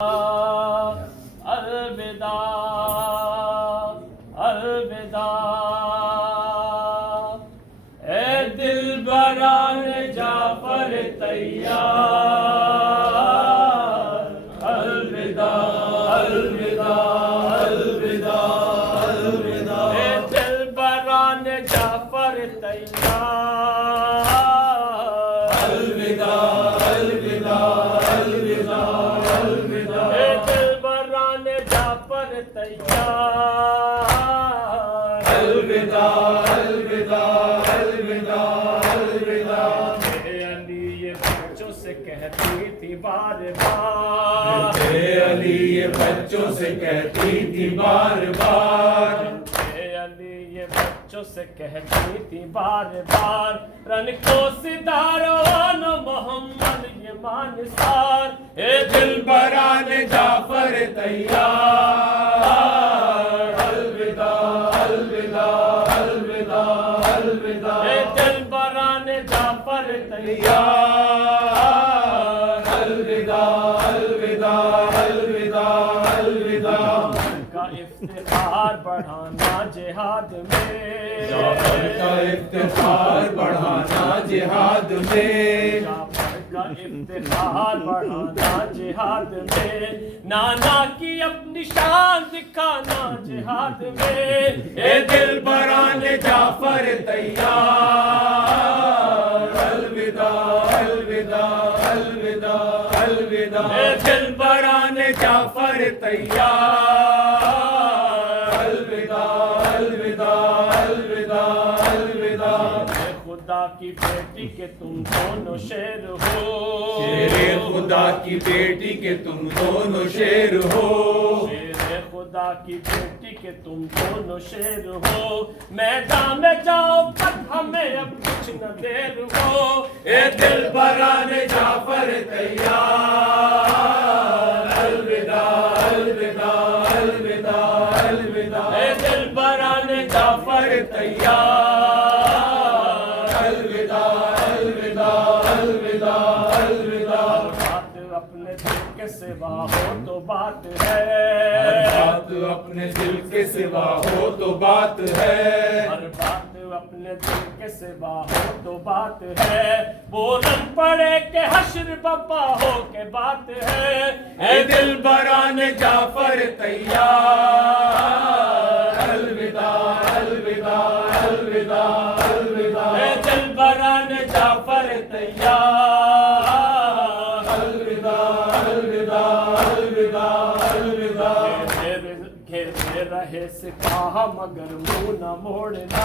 الوداع الوداع اے دلبران جعفر تیار الوداع الوداع الوداع الوداع اے دلبران جعفر تیار الوداع الوداع الوداع الوداع اے دلبران جعفر تیار الوداع الوداع الوداع الوداع اے علی یہ بچوں سے کہتی تھی بار بار اے علی یہ بچوں سے کہتی تھی بار بار اے علی یہ بچوں سے کہتی تھی بار بار رن کو ستاران محمد یہ مانسار اے دلبران جعفر تیار الوداع الوداع الوداع الوداع اے دلبران جعفر تیار الوداع الوداع الوداع الوداع کا افتخار بڑھانا جہاد میں جعفر کا افتخار بڑھانا جہاد میں جعفر کا افتخار بڑھانا جہاد میں نانا کی اپنی شان دکھانا جہاد میں اے دلبران جعفر تیار الوداع الوداع الوداع الوداع اے دلبران جعفر تیار الوداع الوداع الوداع الوداع اے خدا کی بیٹی کہ تم دونوں شیر ہو شیر خدا کی بیٹی کہ تم دونوں شیر ہو شیر خدا کی بیٹی کہ تم دونوں شیر ہو میدان میں جاؤ پر ہمیں اب کچھ نہ دیر ہو اے دلبران جعفر تیار الوداع الوداع الوداع الوداع اے دلبران جعفر تیار الوداع الوداع الوداع الوداع بات اپنے دل کے سوا ہو تو بات ہے بات اپنے دل کے سوا ہو تو بات ہے ہر بات اپنے دل کے سوا ہو تو بات ہے بولن پڑے کہ حشر بپا ہو کے بات ہے اے دلبران جعفر تیار الوداع الوداع الوداع الوداع اے دلبران جعفر تیار الوداع الوداع الوداع الوداع گھیرے رہے سپاہ مگر منہ نہ موڑنا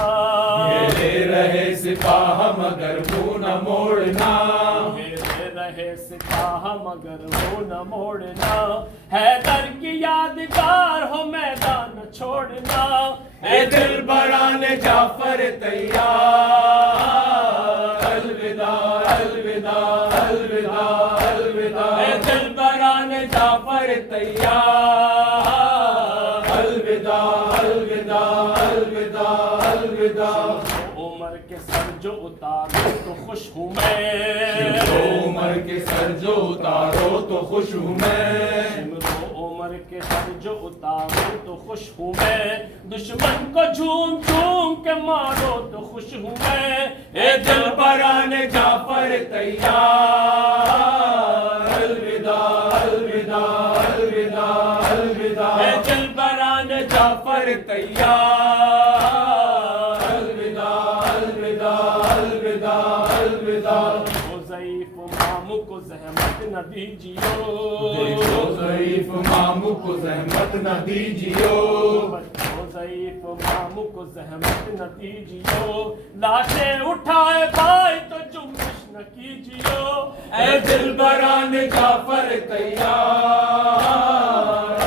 گھیرے رہے سپاہ مگر منہ نہ موڑنا گھیرے رہے سپاہ مگر منہ نہ موڑنا حیدر کی یادگار ہو میدان نہ چھوڑنا اے دلبران جعفر تیار الوداع الوداع الوداع الوداع اے دلبران جعفر تیار الوداع الوداع الوداع الوداع عمر کے سر جو اتارو تو خوش ہوں میں عمر کے سر جو اتارو تو خوش ہوں میں عمر کے سر جو اتارو تو خوش ہوں میں دشمن کو جھوم جھوم کے مارو تو خوش ہوں میں اے دلبران جعفر تیار الوداع الوداع الوداع الوداع اے دلبران جعفر تیار الوداع الوداع الوداع الوداع ضعیف ماموں کو زحمت نہ دیجیو ضعیف ماموں کو زحمت نہ دیجیو ضعیف ماموں کو زحمت نہ دیجیو لاشیں اٹھائے بھائی تو جنبش نہ کیجیو اے دلبران جعفر تیار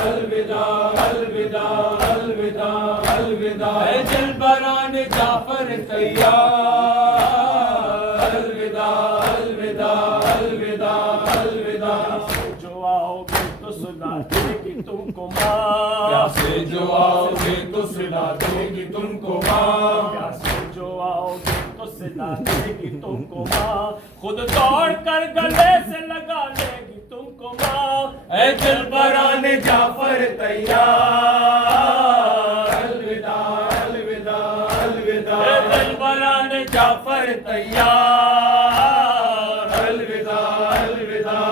الوداع الوداع الوداع الوداع اے دلبران جعفر تیار الوداع الوداع الوداع الوداع جو آؤ گے تو سنا دے گی تم کو ماں پیاسے جو آؤ گے تو سلا دے گی تم کو ماں پیاسے جو آؤ گے تو سلا دے گی تم کو ماں خود دوڑ کر گلے سے لگا لے گی تم کو معاف اے دلبران جعفر تیار، الوداع الوداع الوداع، اے دلبران جعفر تیار، الوداع الوداع